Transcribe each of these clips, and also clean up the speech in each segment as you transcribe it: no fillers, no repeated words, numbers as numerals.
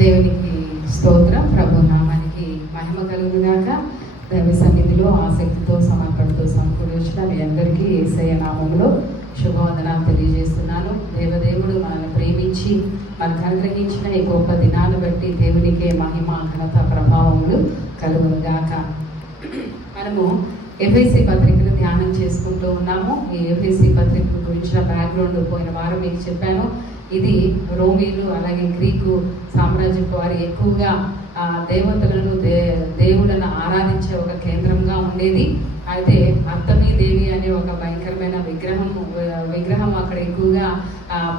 దేవునికి స్తోత్రం. ప్రభు నామానికి మహిమ కలుగుగాక. దైవ సన్నిధిలో ఆసక్తితో సమర్పణతో సమకూడి వచ్చిన మీ అందరికీ యేసయ్య నామములో శుభవందనాలు తెలియజేస్తున్నాను. దేవదేవుడు మనల్ని ప్రేమించి మనకు అనుగ్రహించిన ఈ గొప్ప దినాన్ని బట్టి దేవునికే మహిమ ఘనత ప్రభావములు కలుగుగాక. మనము ఎఫ్ఎస్సి పత్రికను ధ్యానం చేసుకుంటూ ఉన్నాము. ఈ ఎఫ్ఎస్సి పత్రిక గురించిన బ్యాక్గ్రౌండ్ పోయిన వారం మీకు చెప్పాను. ఇది రోమీలు అలాగే గ్రీకు సామ్రాజ్యపు వారు ఎక్కువగా దేవతలను దేవుళ్ళను ఆరాధించే ఒక కేంద్రంగా ఉండేది. అయితే అర్తమీ దేవి అనే ఒక భయంకరమైన విగ్రహం అక్కడ ఎక్కువగా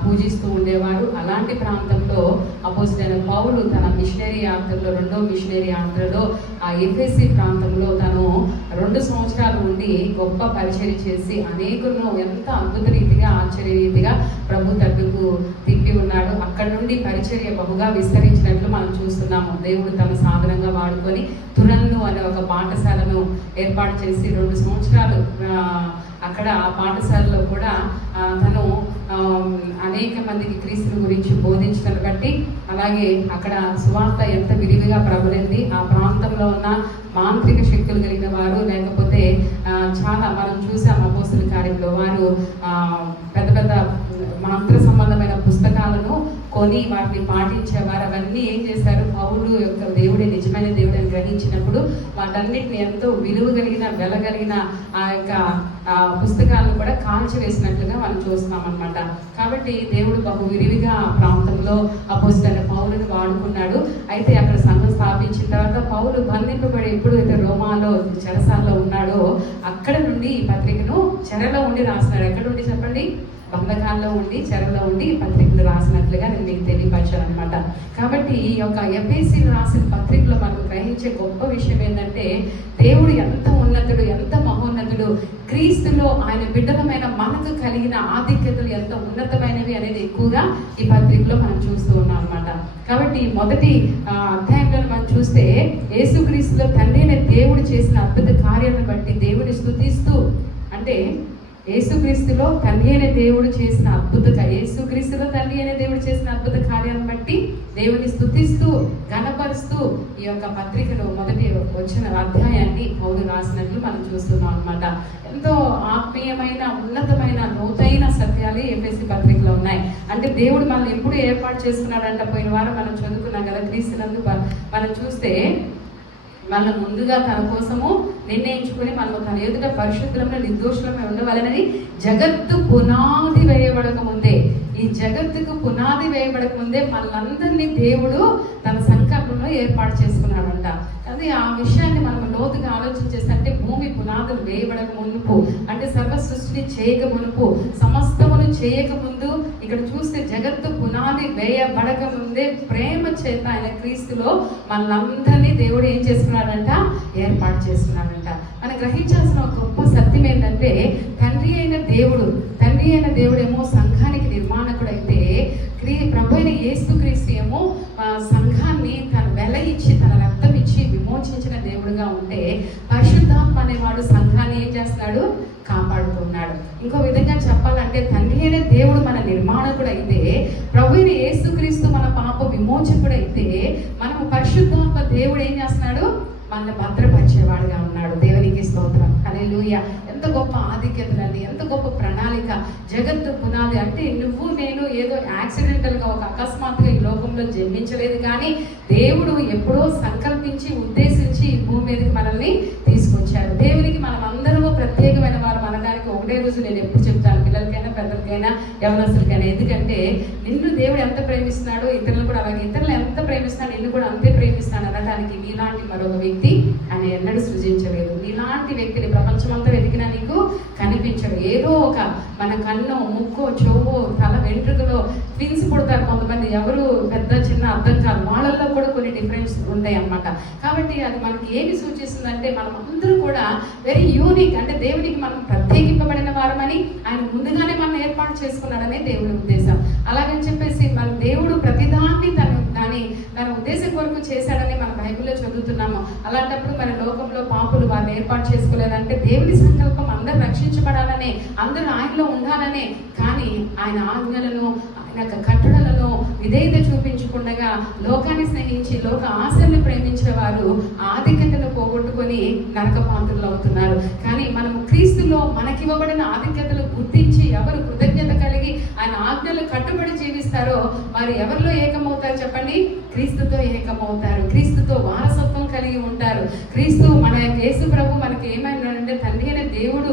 పూజిస్తూ ఉండేవారు. అలాంటి ప్రాంతంలో అపోస్తలుడైన పౌలు తన మిషనరీ యాత్రలో రెండో మిషనరీ యాత్రలో ఆ ఎఫెసీ ప్రాంతంలో తను 2 సంవత్సరాలు ఉండి గొప్ప పరిచర్య చేసి అనేకులను ఎంత అద్భుత రీతిగా ఆశ్చర్య రీతిగా ప్రభు తట్టుకు తిప్పి ఉన్నాడు. అక్కడ నుండి పరిచర్య బహుగా విస్తరించినట్లు మనం చూస్తున్నాము. దేవుడు తన సాధనంగా వాడుకొని తురన్ను అనే ఒక పాఠశాలను ఏర్పాటు చేసి 2 సంవత్సరాలు అక్కడ ఆ పాఠశాలలో కూడా తను అనేక మందికి క్రీస్తుని గురించి బోధించడం బట్టి అలాగే అక్కడ సువార్త ఎంత విరివిగా ప్రబలింది. ఆ ప్రాంతంలో ఉన్న మాంత్రిక శక్తులు కలిగిన వారు లేకపోతే చాలా మనం చూసాం అపోస్తలుల కార్యంలో వారు పెద్ద పెద్ద మంత్ర సంబంధమైన పుస్తకాలను కొని వాటిని పాటించేవారు. అవన్నీ ఏం చేశారు, పౌలు యొక్క దేవుడే నిజమైన దేవుడు అని గ్రహించినప్పుడు వాటన్నిటిని ఎంతో విలువ కలిగిన వెలగలిగిన ఆ యొక్క పుస్తకాలను కూడా కాల్చివేసినట్లుగా మనం చూస్తున్నాం అనమాట. కాబట్టి దేవుడు బహు విరివిగా ఆ ప్రాంతంలో అపోస్తలుడైన పౌలుని వాడుకున్నాడు. అయితే అక్కడ సంఘం స్థాపించిన తర్వాత పౌలు బంధింపబడి ఎప్పుడైతే రోమాలో చెరసాల్లో ఉన్నాడో అక్కడ నుండి ఈ పత్రికను చెరలో ఉండి రాస్తున్నాడు. ఎక్కడ ఉండి చెప్పండి, బంధకాల్లో ఉండి చెరలో ఉండి పత్రికలు రాసినట్లుగా నేను మీకు తెలియపరిచాను అనమాట. కాబట్టి ఈ యొక్క ఎఫెసీలు రాసిన పత్రికలో మనకు గ్రహించే గొప్ప విషయం ఏంటంటే దేవుడు ఎంత ఉన్నతుడు, ఎంత మహోన్నతుడు, క్రీస్తులో ఆయన బిడ్డలమైన మనకు కలిగిన ఆధిక్యతలు ఎంత ఉన్నతమైనవి అనేది ఎక్కువగా ఈ పత్రికలో మనం చూస్తూ ఉన్నాం అనమాట. కాబట్టి మొదటి అధ్యాయంలో మనం చూస్తే యేసుక్రీస్తులో తండ్రి అయిన దేవుడు చేసిన అద్భుత కార్యాలను బట్టి దేవుని స్తుతిస్తూ, అంటే యేసుక్రీస్తులో తండ్రి అయిన దేవుడు చేసిన యేసుక్రీస్తులో తండ్రి అయిన దేవుడు చేసిన అద్భుత కార్యాలను బట్టి దేవుని స్తుతిస్తూ గణపరుస్తూ ఈ యొక్క పత్రికలో మొదటి వచ్చిన అధ్యాయాన్ని పౌలు రాసినట్లు మనం చూస్తున్నాం అనమాట. ఎంతో ఆత్మీయమైన ఉన్నతమైన లోతైన సత్యాలు ఎఫెసీ పత్రికలో ఉన్నాయి. అంటే దేవుడు మనల్ని ఎప్పుడు ఏర్పాటు చేసుకున్నాడంట, పోయిన వారం మనం చదువుకున్నాం కదా. క్రీస్తునందు మనం చూస్తే మన ముందుగా తన కోసము నిర్ణయించుకుని మనము తన ఎదుట పరిశుద్ధంలో నిర్దోషులమై ఉండవాలని జగత్తు పునాది వేయబడక ముందే, ఈ జగత్తుకు పునాది వేయబడక ముందే మనలందరినీ దేవుడు తన సంకల్పంలో ఏర్పాటు చేసుకున్నాడంట. అది ఆ విషయాన్ని మనం లోతుగా ఆలోచన చేస్తే, అంటే భూమి పునాదులు వేయబడక మునుపు, అంటే సర్వ సృష్టిని చేయక మునుపు, సమస్తమును చేయక ముందు, ఇక్కడ చూస్తే జగత్తు పునాది వేయబడక ముందే ప్రేమ చేత ఆయన క్రీస్తులో మనలందరినీ దేవుడు ఏం చేసుకున్నాడంట, ఏర్పాటు చేసుకున్నాడంట. మనం గ్రహించాల్సిన ఒక గొప్ప సత్యం ఏంటంటే తండ్రి అయిన దేవుడేమో సంఘానికి నిర్మాణకుడు అయితే ప్రభు అయిన యేసుక్రీస్తు ఏమో సంఘాన్ని తన వెల ఇచ్చి తన రక్తం ఇచ్చి విమోచించిన దేవుడుగా ఉంటే పరిశుద్ధాత్మ అనేవాడు సంఘాన్ని ఏం చేస్తున్నాడు, కాపాడుతున్నాడు. ఇంకో విధంగా చెప్పాలంటే తండ్రి అయిన దేవుడు మన నిర్మాణకుడు అయితే, ప్రభు అయిన యేసుక్రీస్తు మన పాప విమోచకుడు అయితే, మనము పరిశుద్ధాత్మ దేవుడు ఏం చేస్తున్నాడు, మనల్ని భద్రపరిచేవాడుగా ఉన్నాడు. దేవునికి స్తోత్రం, హల్లెలూయా. ఎంత గొప్ప ఆధిక్యతలండి, ఎంత గొప్ప ప్రణాళిక. జగత్తు పునాది అంటే నువ్వు నేను ఏదో యాక్సిడెంటల్గా ఒక అకస్మాత్తుగా ఈ లోకంలో జన్మించలేదు, కానీ దేవుడు ఎప్పుడో సంకల్పించి ఉద్దేశించి ఈ భూమి మీదకి మనల్ని తీసుకొచ్చారు. దేవునికి మనం అందరూ ప్రత్యేకమైన వారు అనడానికి ఒకటే రోజు నేను ఎప్పుడు చెప్తాను, పిల్లలకైనా పెద్దలకైనా యవనస్తులకైనా. ఎందుకంటే నిన్ను దేవుడు ఎంత ప్రేమిస్తున్నాడో ఇతరులు కూడా అలాగే, ఇతరులు ఎంత ప్రేమిస్తున్నాడు నిన్ను కూడా అంతే ప్రేమిస్తాడు అనడానికి నీలాంటి మరొక వ్యక్తి ఆయన ఎన్నడూ సృజించలేదు. నీలాంటి వ్యక్తిని ప్రపంచమంతా వెతికినా నీకు కనిపించడు. ఏదో ఒక మన కన్ను, ముక్కు, చెవు, తల వెంట్రుకలో ట్విన్స్ పుడతారు కొంతమంది, ఎవరు పెద్ద చిన్న అర్థం కాదు, వాళ్ళల్లో కూడా కొన్ని డిఫరెన్స్ ఉంటాయి అన్నమాట. కాబట్టి అది మనకి ఏమి సూచిస్తుందంటే మనం అందరూ కూడా వెరీ యూనిక్, అంటే దేవునికి మనం ప్రత్యేకింపబడిన వారమని ఆయన ముందుగానే మనం ఏర్పాటు చేసుకున్నాడనే దేవుడి ఉద్దేశం. అలాగని చెప్పేసి మన దేవుడు ప్రతిదాన్ని తన ఉద్దేశం కొరకు చేశాడని మనం బైబిల్లో చదువుతున్నాము. అలాంటప్పుడు మన లోకంలో పాపులు వారిని ఏర్పాటు చేసుకోలేదంటే దేవుని సంకల్పం అందరూ రక్షించబడాలనే, అందరూ ఆయనలో ఉండాలనే. కానీ ఆయన ఆజ్ఞలను, ఆయన కట్టడలను విధేయత చూపించకుండా ఉండగా లోకాన్ని స్నేహించి లోక ఆశల్ని ప్రేమించే వారు ఆధిక్యతను పోగొట్టుకొని నరకపాత్రులు అవుతున్నారు. కానీ మనము క్రీస్తులో మనకివ్వబడిన ఆధిక్యతలు గుర్తించి ఎవరు కృతజ్ఞత కలిగి ఆయన ఆజ్ఞలు కట్టుబడి జీవిస్తారో వారు ఎవరిలో ఏకమవుతారు చెప్పండి? క్రీస్తుతో ఏకమవుతారు, క్రీస్తుతో వారసత్వం కలిగి ఉంటారు. క్రీస్తు మన యేసు ప్రభు మనకి ఏమైనాడంటే తండ్రి అనే దేవుడు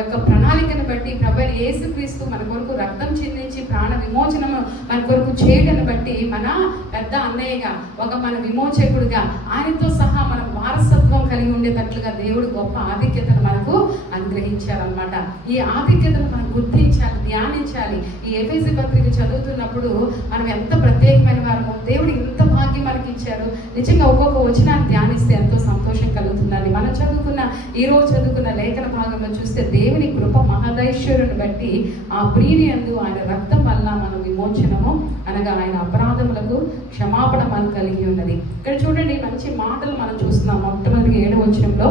యొక్క ప్రణాళికను బట్టి ప్రభు యేసు క్రీస్తు మన కొరకు రక్తం చెందించి ప్రాణ విమోచనము మన కొరకు చేయడాన్ని బట్టి మన పెద్ద అన్నయ్యగా మన విమోచకుడుగా ఆయనతో సహా మనం వారసత్వం కలిగి ఉండేటట్లుగా దేవుడు గొప్ప ఆధిక్యతను మనకు అనుగ్రహించారనమాట. ఈ ఆధిక్యతను మనం గుర్తించాలి, ధ్యానించాలి. ఈ ఎఫెసీ పత్రిక చదువుతున్నప్పుడు మనం ఎంత ప్రత్యేకమైన వారము, దేవుడు ఎంత భాగ్యం మనకి ఇచ్చారు. నిజంగా ఒక్కొక్క వచనాన్ని ధ్యానిస్తే ఎంతో సంతోషం కలుగుతుందండి. మనం ఈరోజు చదువుకున్న లేఖన భాగంలో చూస్తే దేవుని కృప మహదైశ్వర్యుని బట్టి ఆ ప్రియుని యందు ఆయన రక్తం వల్ల మనం విమోచనము అనగా ఆయన అపరాధములకు క్షమాపణ మనం కలిగి ఉన్నది. ఇక్కడ చూడండి మంచి మాటలు మనం చూస్తున్నాం. మొట్టమొదటి 7వ వచనంలో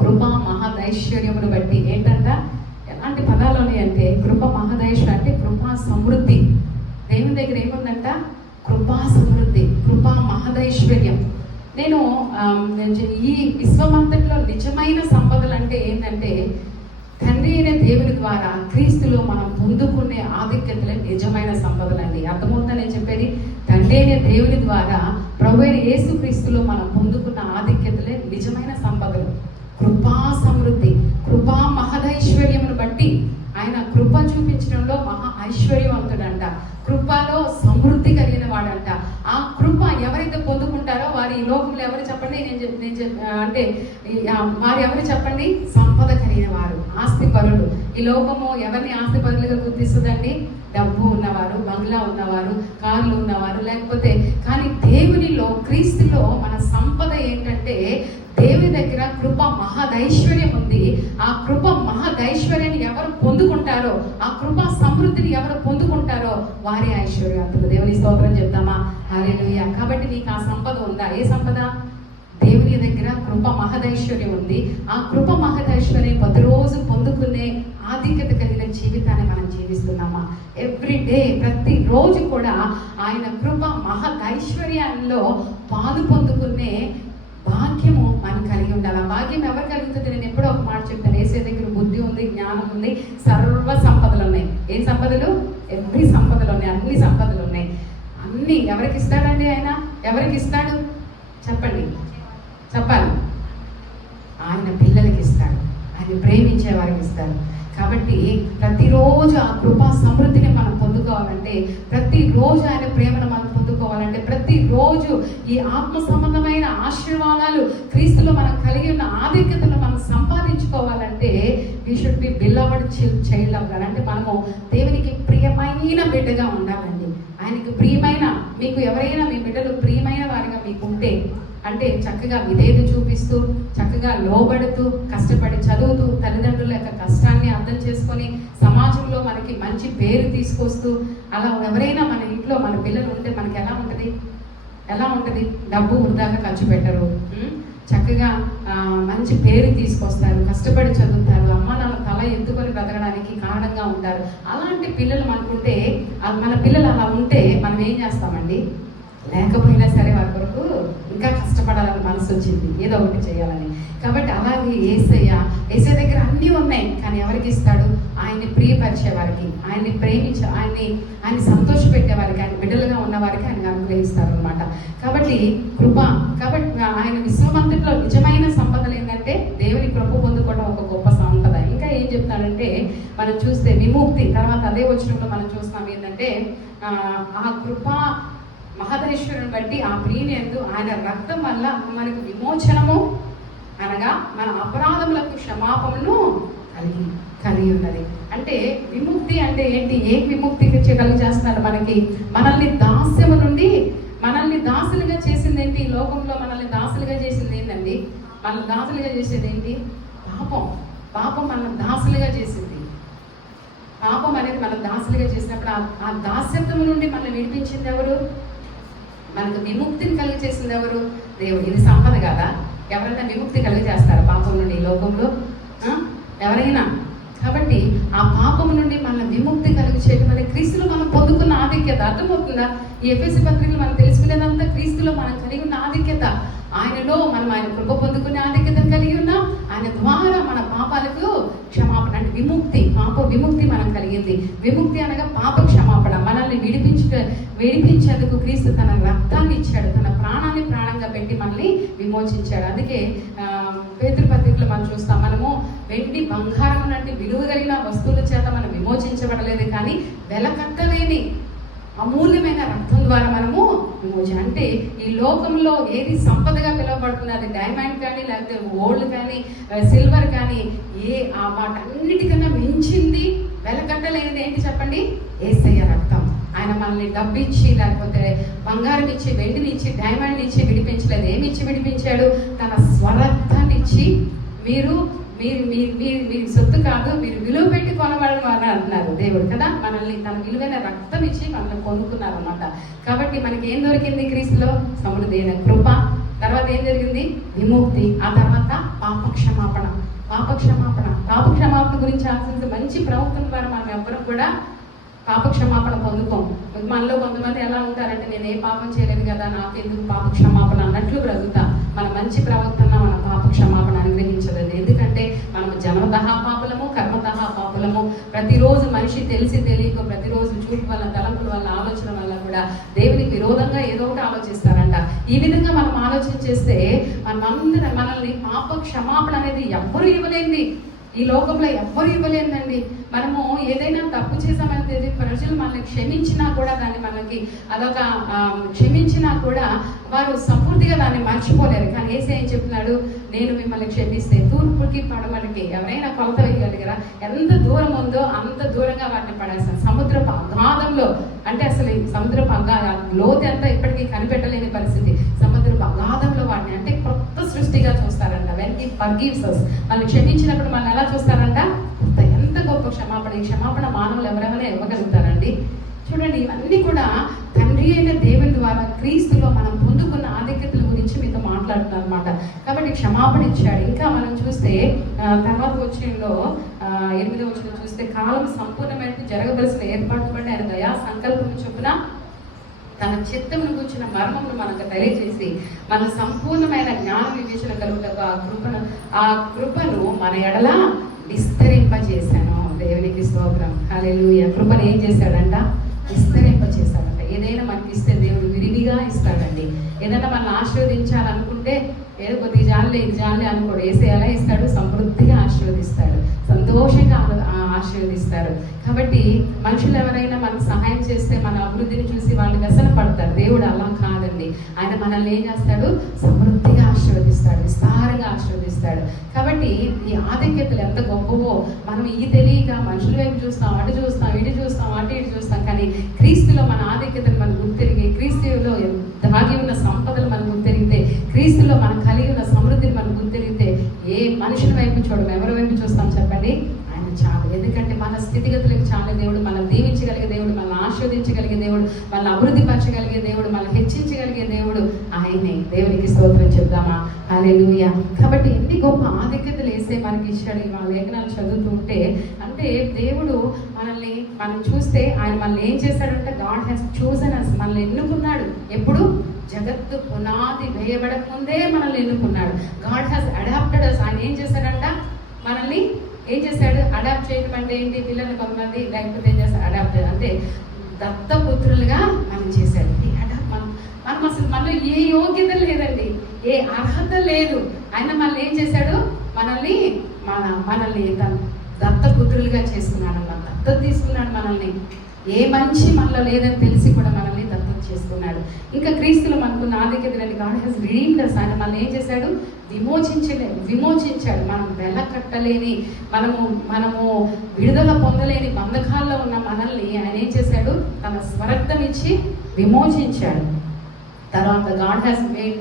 కృప మహదైశ్వర్యమును బట్టి ఏంటంట, ఎలాంటి పదాలోనే అంటే కృప మహదైశ్వర్యం అంటే కృపా సమృద్ధి. దేవుని దగ్గర ఏముందంట? కృపా సమృద్ధి, కృపా మహదైశ్వర్యం. నేను ఈ విశ్వమంతట్లో నిజమైన సంపదలు అంటే ఏంటంటే తండ్రి అయిన దేవుని ద్వారా క్రీస్తులో మనం పొందుకునే ఆధిక్యతలే నిజమైన సంపదలండి. అర్థమవుతా నేను చెప్పేది? తండ్రి అయిన దేవుని ద్వారా ప్రభు అయిన యేసు క్రీస్తులో మనం పొందుకున్న ఆధిక్యతలే నిజమైన సంపదలు. కృపా సమృద్ధి, కృపా మహదైశ్వర్యమును బట్టి ఆయన కృప చూపించడంలో మహా ఐశ్వర్యవంతుడంట, కృపలో సమృద్ధి కలిగిన వాడంట. ఆ కృప ఎవరైతే పొందుకుంటారో వారి ఈ లోకంలో ఎవరు చెప్పండి? అంటే వారు ఎవరు చెప్పండి? సంపద కలిగిన వారు, ఆస్తి పరులు. ఈ లోకము ఎవరిని ఆస్తి పరులుగా గుర్తిస్తుందండి? డబ్బు ఉన్నవారు, బంగ్లా ఉన్నవారు, కార్లు ఉన్నవారు, లేకపోతే. కానీ దేవునిలో క్రీస్తులో మన సంపద ఏంటంటే దేవుని దగ్గర కృప మహదైశ్వర్యం ఉంది. ఆ కృప మహదైశ్వర్యాన్ని ఎవరు పొందుకుంటారో, ఆ కృప సమృద్ధిని ఎవరు పొందుకుంటారో వారి ఐశ్వర్యవంతులు. దేవుని స్తోత్రం చెప్తామా? హల్లెలూయా. కాబట్టి నీకు ఆ సంపద ఉందా? ఏ సంపద? దేవుని దగ్గర కృప మహదైశ్వర్యం ఉంది. ఆ కృప మహదైశ్వర్యం ప్రతిరోజు పొందుకునే ఆధిక్యత కలిగిన జీవితాన్ని మనం జీవిస్తున్నామా? ఎవ్రీడే, ప్రతిరోజు కూడా ఆయన కృప మహదైశ్వర్యాల్లో పాలు పొందుకునే భాగ్యము మనం కలిగి ఉండాలి. ఆ భాగ్యం ఎవరు కలుగుతుంది? నేను ఎప్పుడో ఒక మాట చెప్తాను. యేసు దగ్గర బుద్ధి ఉంది, జ్ఞానం ఉంది, సర్వ సంపదలు ఉన్నాయి. ఏం సంపదలు? ఎవ్రీ సంపదలు ఉన్నాయి, అన్ని సంపదలు ఉన్నాయి. అన్ని ఎవరికి ఇస్తాడండి ఆయన? ఎవరికి ఇస్తాడు చెప్పండి? చెప్పాలి. ఆయన పిల్లలకి ఇస్తాడు, ఆయన ప్రేమించే వారికి ఇస్తాడు. కాబట్టి ప్రతిరోజు ఆ కృపా సమృద్ధిని మనం పొందుకోవాలంటే, ప్రతిరోజు ఆయన ప్రేమను మనం పొందుకోవాలంటే, ప్రతిరోజు ఈ ఆత్మ సంబంధమైన ఆశీర్వాదాలు క్రీస్తులో మనం కలిగి ఉన్న ఆధిక్యతను మనం సంపాదించుకోవాలంటే we should be beloved child of God. అంటే మనము దేవునికి ప్రియమైన బిడ్డగా ఉండాలండి. ఆయనకు ప్రియమైన, మీకు ఎవరైనా మీ బిడ్డలు ప్రియమైన వారిగా మీకు ఉంటే అంటే చక్కగా విధేయత చూపిస్తూ, చక్కగా లోబడుతూ, కష్టపడి చదువుతూ, తల్లిదండ్రుల యొక్క కష్టాన్ని అర్థం చేసుకొని సమాజంలో మనకి మంచి పేరు తీసుకొస్తూ, అలా ఎవరైనా మన ఇంట్లో మన పిల్లలు ఉంటే మనకి ఎలా ఉంటుంది? డబ్బు వృధాగా ఖర్చు పెట్టరు, చక్కగా మంచి పేరు తీసుకొస్తారు, కష్టపడి చదువుతారు, అమ్మ నాన్న తల ఎత్తుకొని బ్రతకడానికి కారణంగా ఉంటారు. అలాంటి పిల్లలు మనకుంటే, మన పిల్లలు అలా ఉంటే మనం ఏం చేస్తామండి? లేకపోయినా సరే వారి కొరకు ఇంకా కష్టపడాలని మనసు వచ్చింది, ఏదో ఒకటి చేయాలని. కాబట్టి అలాగే యేసయ్య దగ్గర అన్నీ ఉన్నాయి. కానీ ఎవరికి ఇస్తాడు? ఆయన్ని ప్రియపరిచే వారికి, ఆయన్ని ప్రేమించే, ఆయన్ని సంతోషపెట్టే వారికి, ఆయన బిడ్డలుగా ఉన్న వారికి ఆయన అనుగ్రహిస్తారు అనమాట. కాబట్టి కృప, కాబట్టి ఆయన విశ్వమంతట్లో నిజమైన సంపదలు ఏంటంటే దేవుని కృప పొందుకోవడం ఒక గొప్ప సంపద. ఇంకా ఏం చెప్తాడంటే మనం చూస్తే విముక్తి, తర్వాత అదే వచనంలో మనం చూస్తాం ఏంటంటే ఆ కృప మహదైశ్వర్యం బట్టి ఆ ప్రియుని యందు ఆయన రక్తం వల్ల మనకు విమోచనము అనగా మన అపరాధములకు క్షమాపణను కలిగి ఉన్నది. అంటే విముక్తి అంటే ఏంటి? ఏం విముక్తి చేస్తున్నాడు మనకి? మనల్ని దాస్యము నుండి, మనల్ని దాసులుగా చేసింది ఏంటి? ఈ లోకంలో మనల్ని దాసులుగా చేసింది ఏంటండి? మనల్ని దాసులుగా చేసేది ఏంటి? పాపం మనల్ని దాసులుగా చేసింది. పాపం అనేది మనం దాసులుగా చేసినప్పుడు ఆ దాస్యత్వం నుండి మనల్ని విడిపించింది ఎవరు? మనకు విముక్తిని కలిగి చేసింది ఎవరు? దేవుడు. ఇది సంపద కదా? ఎవరైనా విముక్తి కలిగి చేస్తారా పాపం నుండి ఈ లోకంలో? ఎవరైనా? కాబట్టి ఆ పాపం నుండి మన విముక్తి కలిగి చేయడం వల్ల క్రీస్తులో మనం పొందుకున్న ఆధిక్యత అర్థమవుతుందా? ఈ ఎఫెసీ పత్రికలు మనం తెలుసుకునేదంతా క్రీస్తులో మనం కలిగి ఉన్న ఆధిక్యత. ఆయనలో మనం ఆయన కృప పొందుకునే ఆధిక్యతను కలిగి ఉన్నాం. ఆయన ద్వారా మన పాపాలకు క్షమాపణ అంటే విముక్తి, పాప విముక్తి మనం కలిగింది. విముక్తి అనగా పాప క్షమాపణ. మనల్ని విడిపించేందుకు క్రీస్తు తన రక్తాన్ని ఇచ్చాడు, తన ప్రాణాన్ని ప్రాణంగా పెట్టి మనల్ని విమోచించాడు. అందుకే పేతురు పత్రికలో మనం చూస్తాం, మనము వెండి బంగారం లాంటి విలువ కలిగిన వస్తువుల చేత మనం విమోచించబడలేదు, కానీ వెలకట్టలేని అమూల్యమైన రక్తం ద్వారా మనము విమోచన. అంటే ఈ లోకంలో ఏది సంపదగా పిలువబడుతుంది, అది డైమండ్ కానీ లేకపోతే గోల్డ్ కానీ సిల్వర్ కానీ, వాటన్నిటికన్నా మించింది వెలకట్టలేనిది ఏంటి చెప్పండి? యేసయ్య రక్తం. ఆయన మనల్ని డబ్బిచ్చి లేకపోతే బంగారం ఇచ్చి వెండినిచ్చి డైమండ్ ఇచ్చి విడిపించలేదు. ఏమి ఇచ్చి విడిపించాడు? తన స్వరక్తాన్ని ఇచ్చి మీరు సొత్తు కాదు, మీరు విలువ పెట్టి కొనబడడం అని అంటున్నారు దేవుడు కదా. మనల్ని తన విలువైన రక్తం ఇచ్చి మనల్ని కొనుక్కున్నారు అన్నమాట. కాబట్టి మనకి ఏం దొరికింది క్రీస్తులో? సమృద్ధైన కృప. తర్వాత ఏం జరిగింది? విముక్తి. ఆ తర్వాత పాపక్షమాపణ. పాపక్షమాపణ గురించి ఆలోచించే మంచి ప్రవర్తన ద్వారా మనం ఎవ్వరం కూడా పాపక్షమాపణ పొందుకోం. మనలో కొంతమంది ఎలా ఉంటారంటే, నేను ఏ పాపం చేయలేదు కదా, నాకెందుకు పాపక్షమాపణ అన్నట్లు బ్రతుకుతా. మన మంచి ప్రవర్తన మన పాపక్షమాపణ అనుగ్రహించలేదు. ఎందుకంటే మనము జన్మతః పాపులము, కర్మతః పాపులము. ప్రతిరోజు మనిషి తెలిసి తెలియక ప్రతిరోజు చూపు వల్ల, తలంపుల వల్ల, ఆలోచన వల్ల కూడా దేవునికి విరోధంగా ఏదో ఒకటి ఆలోచిస్తారంట. ఈ విధంగా మనం ఆలోచన చేస్తే మనల్ని పాప క్షమాపణ అనేది ఎవ్వరూ ఇవ్వలేంది. ఈ లోకంలో ఎవ్వరు ఇవ్వలేదండి. మనము ఏదైనా తప్పు చేసామని ప్రజలు మనల్ని క్షమించినా కూడా దాన్ని మనకి అదొక క్షమించినా కూడా వారు సంపూర్తిగా దాన్ని మర్చిపోలేరు. కానీ యేసయ్య ఏం చెప్తున్నాడు? నేను మిమ్మల్ని క్షమిస్తే తూర్పుకి పడమటికి ఎవరైనా కొలత వేయగలిగారా? ఎంత దూరం ఉందో అంత దూరంగా వాటిని పడేస్తాను. సముద్రపు అగాధంలో, అంటే అసలు సముద్రపు లోతు ఎంత ఇప్పటికీ కనిపెట్టలేని పరిస్థితి. సముద్రపు అగాధంలో వాటిని అంటే కొత్త సృష్టిగా చూస్తారంట. వెన్ హి ఫర్గివ్స్ us, వాళ్ళు క్షమించినప్పుడు మనం ఎలా చూస్తారంట? ఎంత గొప్ప క్షమాపణ. ఈ క్షమాపణ మానవులు ఎవరెవరైనా ఇవ్వగలుగుతారండి? చూడండి, ఇవన్నీ కూడా తండ్రి అయిన దేవుని ద్వారా క్రీస్తులో మనం పొందుకున్న ఆధిక్యతల గురించి మీతో మాట్లాడుతున్నాను అనమాట. కాబట్టి క్షమాపణ ఇచ్చాడు. ఇంకా మనం చూస్తే తర్వాత వచ్చేలో 8వ వచనం చూస్తే, కాలం సంపూర్ణమైన జరగవలసిన ఏర్పాటు బట్టి ఆయన దయా సంకల్పం చొప్పున తన చిత్తమును కూర్చున్న మర్మమును మనకు తెలియజేసి మన సంపూర్ణమైన జ్ఞాన వివేచన కలుగుటకు ఆ కృపను మన ఎడల విస్తరింపజేశాను. దేవునికి స్తోత్రం, హల్లెలూయా. కృపను ఏం చేశాడంట? విస్తరింపజేశాడంట. ఏదైనా మనకి ఇస్తే దేవుడు విరివిగా ఇస్తాడండి. ఏదైనా మనల్ని ఆశీర్వదించాలనుకుంటే ఏదో కొద్దిగా జాలే ఇది జాలే అనుకోడు. వేసే ఎలా ఇస్తాడు? సమృద్ధిగా ఆశీర్వదిస్తాడు, సంతోషంగా ఆశీర్వదిస్తారు. కాబట్టి మనుషులు ఎవరైనా మనకు సహాయం చేస్తే మన అభివృద్ధిని చూసి వాళ్ళు వ్యసన పడతారు. దేవుడు అలా కాదండి. ఆయన మనల్ని ఏం చేస్తాడు? సమృద్ధిగా ఆశీర్వదిస్తాడు, విస్తారంగా ఆశీర్వదిస్తాడు. కాబట్టి ఈ ఆధిక్యతలు ఎంత గొప్పవో మనం ఈ తెలియక మనుషుల వైపు చూస్తాం, అటు చూస్తాం, ఇటు చూస్తాం, అటు ఇటు చూస్తాం. కానీ క్రీస్తులో మన ఆధిక్యతను మనం గుర్తిరిగి, క్రీస్తులో దాగి ఉన్న సంపదలు మనం గుర్తిరిగితే, క్రీస్తులో మనం కలిగి ఉన్న సమృద్ధిని మనం గుర్తిరిగితే ఏ మనుషుల వైపు చూడము, ఎవరి వైపు చూస్తాం చెప్పండి? ఆయన చాలు. ఎందుకంటే మన స్థితిగతులకు చాలా దేవుడు, మనం దీవించగలిగే దేవుడు, మనల్ని ఆశీర్వదించగలిగే దేవుడు, మనల్ని అభివృద్ధి పరచగలిగే దేవుడు, మనల్ని హెచ్చించగలిగే దేవుడు ఆయనే. దేవునికి స్తోత్రం చెప్దామా? హల్లెలూయా. కాబట్టి ఎన్ని గొప్ప ఆధిక్యతలు వేసే మనకి ఇచ్చాడు. ఈ లేఖనాలు చదువుతుంటే అంటే దేవుడు మనం చూస్తే ఆయన మనల్ని ఏం చేశాడంటే, గాడ్ హ్యాస్ చూసన్ us, మనల్ని ఎన్నుకున్నాడు. ఎప్పుడు? జగత్తు పునాది వేయబడక ముందే మనల్ని ఎన్నుకున్నాడు. God has adopted us. ఆయన ఏం చేశాడంట? మనల్ని ఏం చేశాడు? అడాప్ట్ చేయడం అంటే ఏంటి? పిల్లలు కొంతమంది లేకపోతే ఏం చేస్తారు? అడాప్ట్ అంటే దత్తపుత్రులుగా మనం చేశాడు. మనం అసలు మనలో ఏ యోగ్యత లేదండి, ఏ అర్హత లేదు. ఆయన మనల్ని ఏం చేశాడు? మనల్ని తన దత్తపుత్రులుగా చేసుకున్నాడు అన్నమాట. దత్తత తీసుకున్నాడు మనల్ని. ఏ మంచి మనలో లేదని తెలిసి కూడా మనల్ని దత్తత చేసుకున్నాడు. ఇంకా క్రీస్తులో మనకున్న ఆధిక్యతలని గాడ్ హెస్ రిడీమ్డ్ us. ఆయన మనల్ని ఏం చేశాడు? విమోచించాడు. మనం వెలకట్టలేని, మనము విడుదల పొందలేని బంధకాల్లో ఉన్న మనల్ని ఆయన ఏం చేశాడు? తన స్వరక్తం ఇచ్చి విమోచించాడు. తర్వాత God has made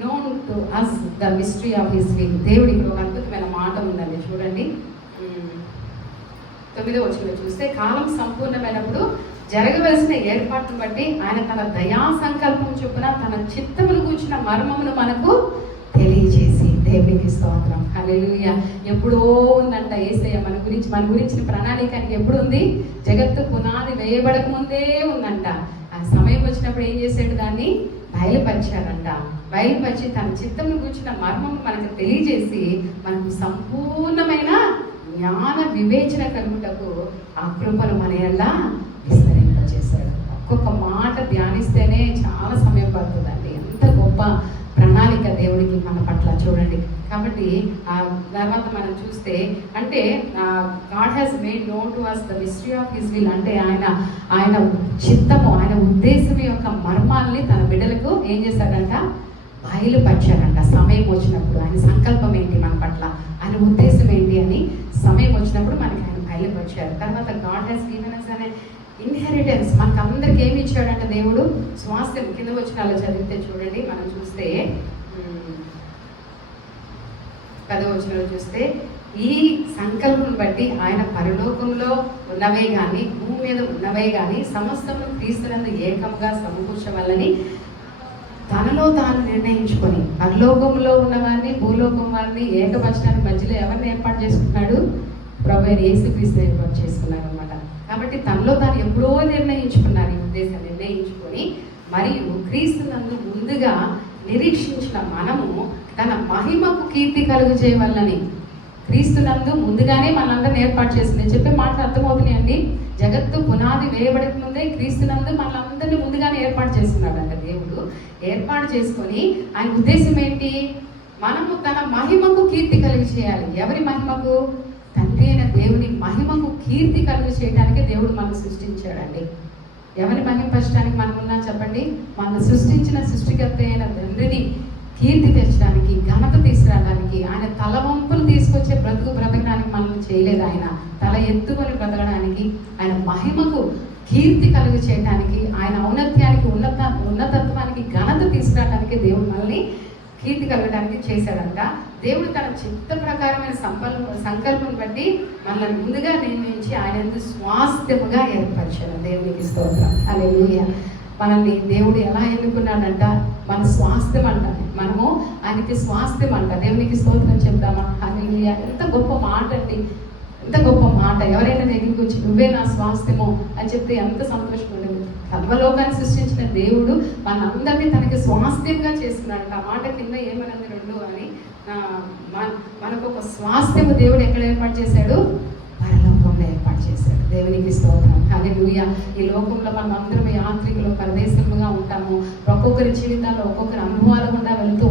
known to us the mystery of his will. దేవుడి ఇక్కడ ఒక అద్భుతమైన మాట ఉందండి, చూడండి. 9వ వచనంలో చూస్తే, కాలం సంపూర్ణమైనప్పుడు జరగవలసిన ఏర్పాటును బట్టి ఆయన తన దయా సంకల్పం చొప్పున తన చిత్తమును కూర్చున్న మర్మమును మనకు తెలియజేసి. దేవునికి స్తోత్రం. హల్లెలూయా. ఎప్పుడో ఉందంట యేసయ్య మన గురించిన ప్రణాళిక ఎప్పుడు ఉంది? జగత్తు పునాది వేయబడక ముందే ఉందంట. ఆ సమయం వచ్చినప్పుడు ఏం చేశాడు? దాన్ని బయలుపరిచాడంట. బయలుపరిచి తన చిత్తమును కూర్చున్న మర్మం మనకు తెలియజేసి మనకు సంపూర్ణమైన జ్ఞాన వివేచన కలుగుటకు ఆ కృపను మన ఎలా విస్తరింపచేశాడు. ఒక్కొక్క మాట ధ్యానిస్తేనే చాలా సమయం పడుతుందండి. ఎంత గొప్ప ప్రణాళిక దేవుడికి మన పట్ల చూడండి. కాబట్టి ఆ తర్వాత మనం చూస్తే అంటే God has made known to us the mystery of his will. అంటే ఆయన చిత్తము, ఆయన ఉద్దేశం యొక్క మర్మాల్ని తన బిడ్డలకు ఏం చేశాడంట? బయలుపరిచాడంట. సమయం వచ్చినప్పుడు ఆయన సంకల్పం ఏంటి మన పట్ల, ఆయన ఉద్దేశం ఏంటి అని సమయం వచ్చినప్పుడు మనకి ఆయన బయలుపరిచారు. తర్వాత గాడ్ హ్యాస్ గివెన్ us అనే ఇన్హెరిటెన్స్. మనకు అందరికి ఏమి ఇచ్చాడంట దేవుడు? స్వాస్థ్యం. కింద వచ్చిన అలా చదివితే చూడండి, మనం చూస్తే 10వ వచనంలో చూస్తే ఈ సంకల్పం బట్టి ఆయన పరలోకంలో ఉన్నవే కానీ భూమి మీద ఉన్నవే కానీ సమస్తము క్రీస్తునందు ఏకముగా సమకూర్చవలని తనలో తాను నిర్ణయించుకొని పరలోకంలో ఉన్నవారిని భూలోకం వారిని ఏకపరచడానికి మధ్యలో ఎవరిని ఏర్పాటు చేసుకున్నాడు? ప్రభువైన యేసుక్రీస్తుని ఏర్పాటు చేసుకున్నాడు అనమాట. కాబట్టి తనలో తాను ఎప్పుడో నిర్ణయించుకున్నారు. ఈ ఉద్దేశం నిర్ణయించుకొని మరియు క్రీస్తునందు ముందుగా నిరీక్షించిన మనము తన మహిమకు కీర్తి కలుగు చేయవలని క్రీస్తునందు ముందుగానే మనందరిని ఏర్పాటు చేసింది. చెప్పే మాటలు అర్థమవుతున్నాయండి. జగత్తు పునాది వేయబడక ముందే క్రీస్తునందు మనందరినీ ముందుగానే ఏర్పాడు చేస్తున్నాడు అంట దేవుడు. ఏర్పాటు చేసుకొని ఆయన ఉద్దేశం ఏంటి? మనము తన మహిమకు కీర్తి కలిగి చేయాలి. ఎవరి మహిమకు? తండ్రి అయిన దేవుని మహిమకు కీర్తి కలుగు చేయడానికే దేవుడు మనం సృష్టించాడండి. ఎవరి మహిమపరచడానికి మనం ఉన్నా చెప్పండి? మనం సృష్టించిన సృష్టికర్త అయిన తండ్రిని కీర్తి తెచ్చడానికి, ఘనత తీసుకురావడానికి, ఆయన తలవంపులు తీసుకొచ్చే బ్రతకడానికి మనల్ని చేయలేదు. ఆయన తల ఎత్తుకొని బ్రతకడానికి, ఆయన మహిమకు కీర్తి కలుగు చేయడానికి, ఆయన ఔన్నత్యానికి ఉన్నతత్వానికి ఘనత తీసుకురావడానికి దేవుడు మనల్ని కీర్తి కలగడానికి చేశాడంట. దేవుడు తన చిత్త ప్రకారమైన సంకల్పం బట్టి మనల్ని ముందుగా నిర్ణయించి ఆయన స్వాస్థ్యముగా ఏర్పరిచాడు. దేవునికి స్తోత్రం. హల్లెలూయా. మనల్ని దేవుడు ఎలా ఎన్నుకున్నాడంట? మన స్వాస్థ్యం అంట. మనము ఆయనకి స్వాస్థ్యం అంట. దేవునికి స్తోత్రం చెప్తామా? హల్లెలూయా. ఎంత గొప్ప మాట అండి, ఎంత గొప్ప మాట. ఎవరైనా దగ్గరికి వచ్చి నువ్వే నా స్వాస్థ్యము అని చెప్తే ఎంత సంతోషపడేది. సర్వలోకాన్ని సృష్టించిన దేవుడు మనందరినీ తనకి స్వాస్థ్యంగా చేసుకున్నాడు. ఆ మాట కింద ఏమన్నది 2 అని మనకు ఒక స్వాస్థ్యము దేవుడు ఎక్కడ ఏర్పాటు చేశాడు? పరలోకంలో ఏర్పాటు చేశాడు. దేవునికి స్తోత్రం. హల్లెలూయా. ఈ లోకంలో మనం అందరం యాత్రికులు, పరదేశముగా ఉంటాము. ఒక్కొక్కరి జీవితాల్లో ఒక్కొక్కరి అనుభవాలు గుండా వెళ్తూ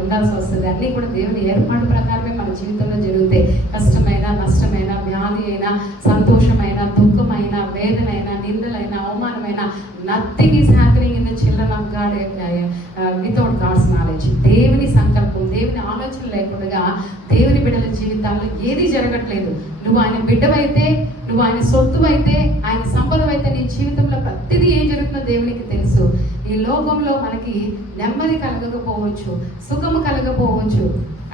ఉండాల్సి వస్తుంది. అన్నీ కూడా దేవుని ఏర్పాటు ప్రకారమే మన జీవితంలో జరుగుతాయి. కష్టమైన, నష్టమైన, వ్యాధి అయినా, సంతోషమైన, దుఃఖమైన, వేదనైన, నిందలైన, అవమానమైన, nothing is happening in the children of God without God's knowledge. దేవుని సంకల్పం, దేవుని ఆలోచన లేకుండా దేవుని బిడ్డల జీవితాల్లో ఏది జరగట్లేదు. నువ్వు ఆయన బిడ్డవైతే, నువ్వు ఆయన సొత్తు అయితే, ఆయన సంపదవైతే నీ జీవితంలో ప్రతిదీ ఏం జరుగుతుందో దేవునికి తెలుసు. ఈ లోకంలో మనకి నెమ్మది కలగకపోవచ్చు, సుఖము కలగకపోవచ్చు.